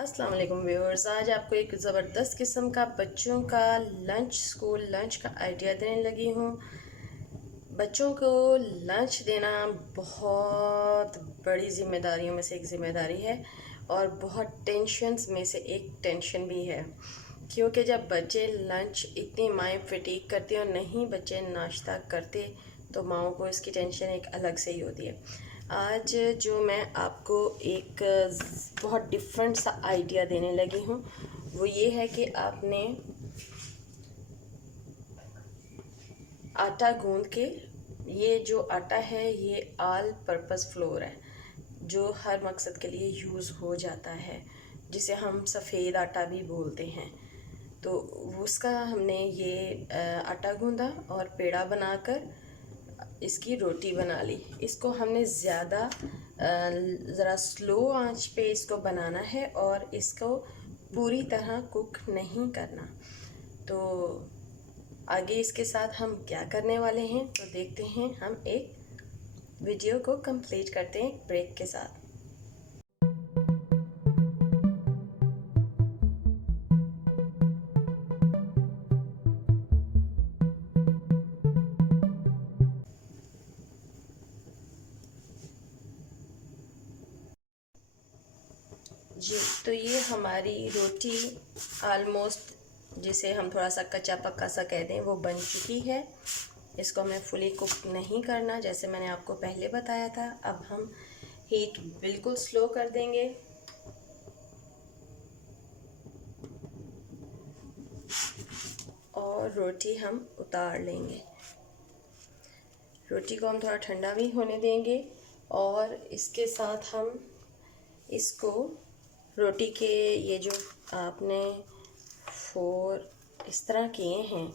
अस्सलाम वालेकुम व्यूअर्स। आज आपको एक ज़बरदस्त किस्म का बच्चों का स्कूल लंच का आइडिया देने लगी हूँ। बच्चों को लंच देना बहुत बड़ी ज़िम्मेदारियों में से एक ज़िम्मेदारी है और बहुत टेंशन्स में से एक टेंशन भी है, क्योंकि जब बच्चे लंच इतनी माएँ फटीग करती हैं और नहीं बच्चे नाश्ता करते तो माओं को इसकी टेंशन एक अलग से ही होती है। आज जो मैं आपको एक बहुत डिफरेंट सा आइडिया देने लगी हूँ वो ये है कि आपने आटा गूंद के, ये जो आटा है ये ऑल पर्पस फ्लोर है जो हर मकसद के लिए यूज़ हो जाता है, जिसे हम सफ़ेद आटा भी बोलते हैं। तो उसका हमने ये आटा गूंदा और पेड़ा बनाकर इसकी रोटी बना ली। इसको हमने ज़्यादा ज़रा स्लो आंच पे इसको बनाना है और इसको पूरी तरह कुक नहीं करना। तो आगे इसके साथ हम क्या करने वाले हैं तो देखते हैं। हम एक वीडियो को कंप्लीट करते हैं ब्रेक के साथ। जी, तो ये हमारी रोटी आलमोस्ट, जिसे हम थोड़ा सा कच्चा पक्का सा कह दें, वो बन चुकी है। इसको हमें फुली कुक नहीं करना, जैसे मैंने आपको पहले बताया था। अब हम हीट बिल्कुल स्लो कर देंगे और रोटी हम उतार लेंगे। रोटी को हम थोड़ा ठंडा भी होने देंगे और इसके साथ हम इसको रोटी के ये जो आपने फोर इस तरह किए हैं,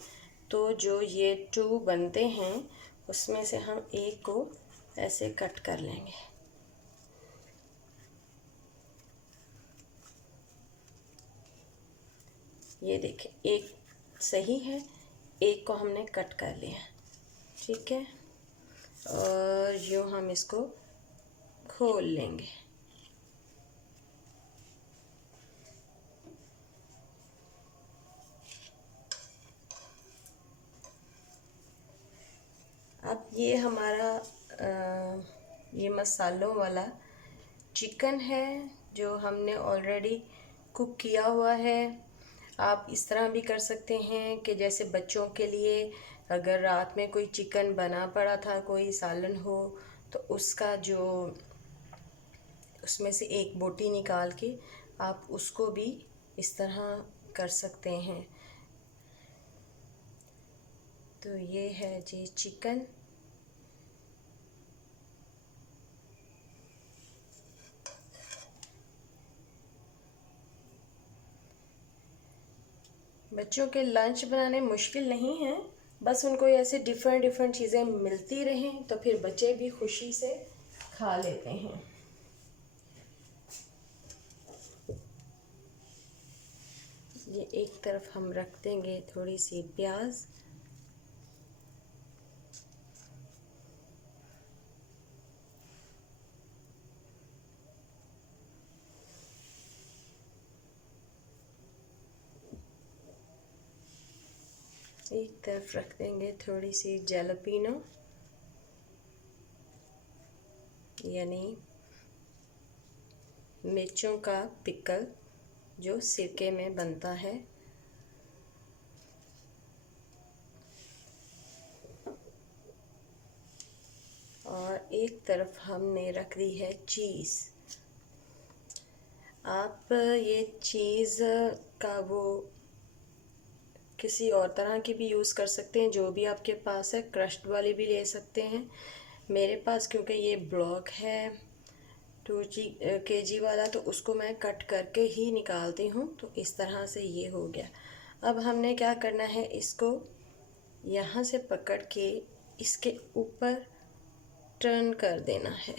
तो जो ये टू बनते हैं उसमें से हम एक को ऐसे कट कर लेंगे। ये देखें, एक सही है, एक को हमने कट कर लिया, ठीक है। और यूँ हम इसको खोल लेंगे। अब ये हमारा ये मसालों वाला चिकन है जो हमने ऑलरेडी कुक किया हुआ है। आप इस तरह भी कर सकते हैं कि जैसे बच्चों के लिए अगर रात में कोई चिकन बना पड़ा था, कोई सालन हो, तो उसका जो उसमें से एक बोटी निकाल के आप उसको भी इस तरह कर सकते हैं। तो ये है जी चिकन। बच्चों के लंच बनाने मुश्किल नहीं है, बस उनको ऐसे डिफरेंट डिफरेंट चीज़ें मिलती रहें तो फिर बच्चे भी खुशी से खा लेते हैं। ये एक तरफ हम रख देंगे थोड़ी सी प्याज, एक तरफ रख देंगे थोड़ी सी जैलपीनो, यानी मिर्चों का पिकल जो सिरके में बनता है। और एक तरफ हमने रख दी है चीज़। आप ये चीज़ का वो किसी और तरह की भी यूज़ कर सकते हैं, जो भी आपके पास है। क्रश्ड वाली भी ले सकते हैं। मेरे पास क्योंकि ये ब्लॉक है 2 kg वाला, तो उसको मैं कट करके ही निकालती हूँ। तो इस तरह से ये हो गया। अब हमने क्या करना है, इसको यहाँ से पकड़ के इसके ऊपर टर्न कर देना है,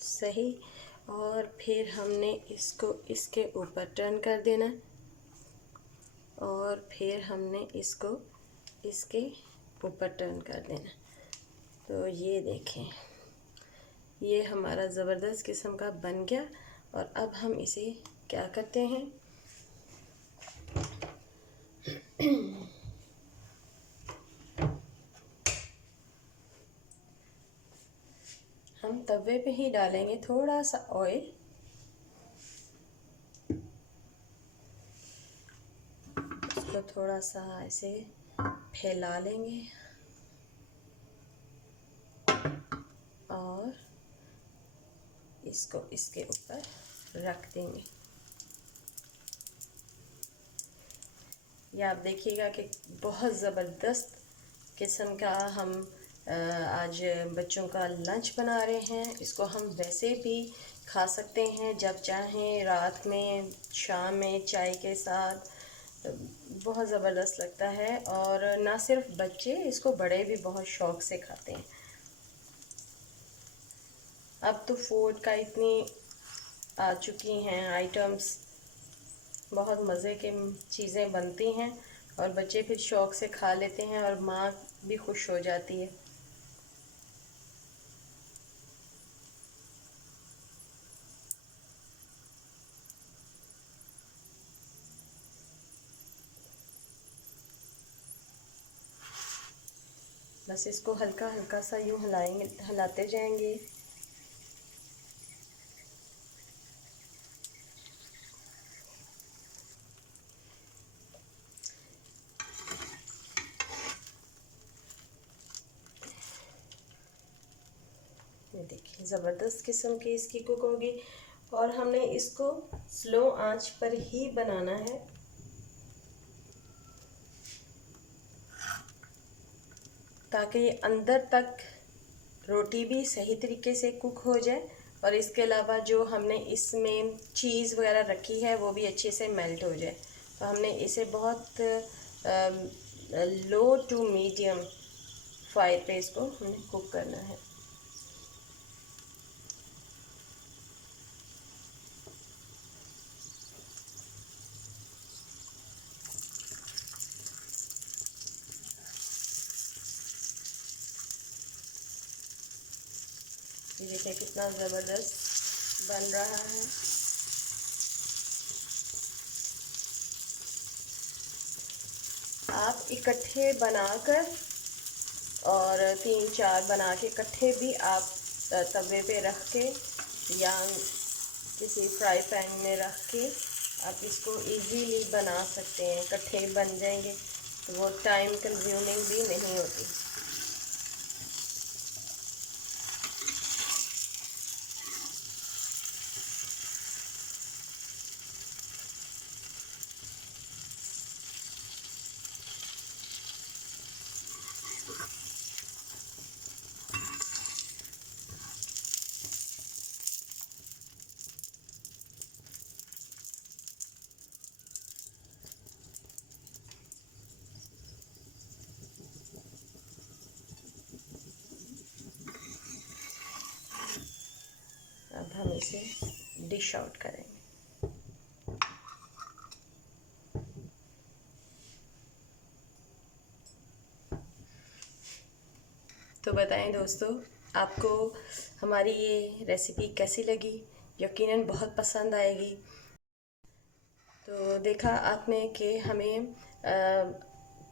सही। और फिर हमने इसको इसके ऊपर टर्न कर देना और फिर हमने इसको इसके ऊपर टर्न कर देना। तो ये देखें, ये हमारा ज़बरदस्त किस्म का बन गया। और अब हम इसे क्या करते हैं, हम तवे पे ही डालेंगे थोड़ा सा ऑयल। उसको थोड़ा सा ऐसे फैला लेंगे और इसको इसके ऊपर रख देंगे। ये आप देखिएगा कि बहुत ज़बरदस्त किस्म का हम आज बच्चों का लंच बना रहे हैं। इसको हम वैसे भी खा सकते हैं जब चाहें, रात में, शाम में चाय के साथ। बहुत ज़बरदस्त लगता है। और ना सिर्फ बच्चे, इसको बड़े भी बहुत शौक़ से खाते हैं। अब तो फूड का इतनी आ चुकी हैं आइटम्स, बहुत मज़े की चीज़ें बनती हैं और बच्चे फिर शौक़ से खा लेते हैं और माँ भी खुश हो जाती है। बस इसको हल्का हल्का सा यूँ हिलाएंगे, हिलाते जाएंगे। ये देखिए ज़बरदस्त किस्म की इसकी कुक होगी। और हमने इसको स्लो आंच पर ही बनाना है, ताकि ये अंदर तक रोटी भी सही तरीके से कुक हो जाए और इसके अलावा जो हमने इसमें चीज़ वगैरह रखी है वो भी अच्छे से मेल्ट हो जाए। तो हमने इसे बहुत लो टू मीडियम फायर पे इसको हमने कुक करना है। ये देखिए कितना ज़बरदस्त बन रहा है। आप इकट्ठे बनाकर और 3-4 बना के इकट्ठे भी आप तवे पे रख के या किसी फ्राई पैन में रख के आप इसको इजीली बना सकते हैं। इकट्ठे बन जाएंगे तो वो टाइम कंज्यूमिंग भी नहीं होती। अब हम इसे डिश आउट करेंगे। तो बताएं दोस्तों, आपको हमारी ये रेसिपी कैसी लगी? यकीनन बहुत पसंद आएगी। तो देखा आपने कि हमें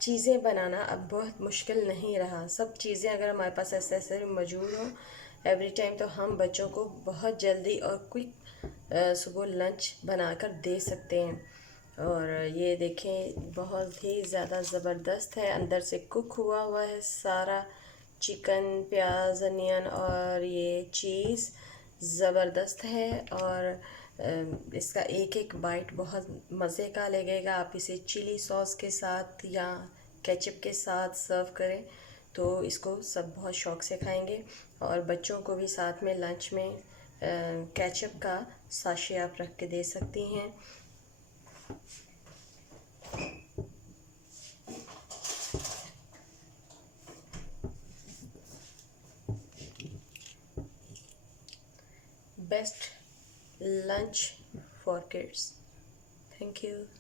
चीज़ें बनाना अब बहुत मुश्किल नहीं रहा। सब चीज़ें अगर हमारे पास ऐसे ऐसे मौजूद हों एवरी टाइम, तो हम बच्चों को बहुत जल्दी और क्विक सुबह लंच बनाकर दे सकते हैं। और ये देखें बहुत ही ज़्यादा ज़बरदस्त है, अंदर से कुक हुआ हुआ है सारा चिकन, प्याज, अनियन और ये चीज़ ज़बरदस्त है। और इसका एक एक बाइट बहुत मज़े का लगेगा। आप इसे चिली सॉस के साथ या केचप के साथ सर्व करें तो इसको सब बहुत शौक़ से खाएंगे। और बच्चों को भी साथ में लंच में केचप का साशे आप रख के दे सकती हैं। Best lunch for kids. Thank you.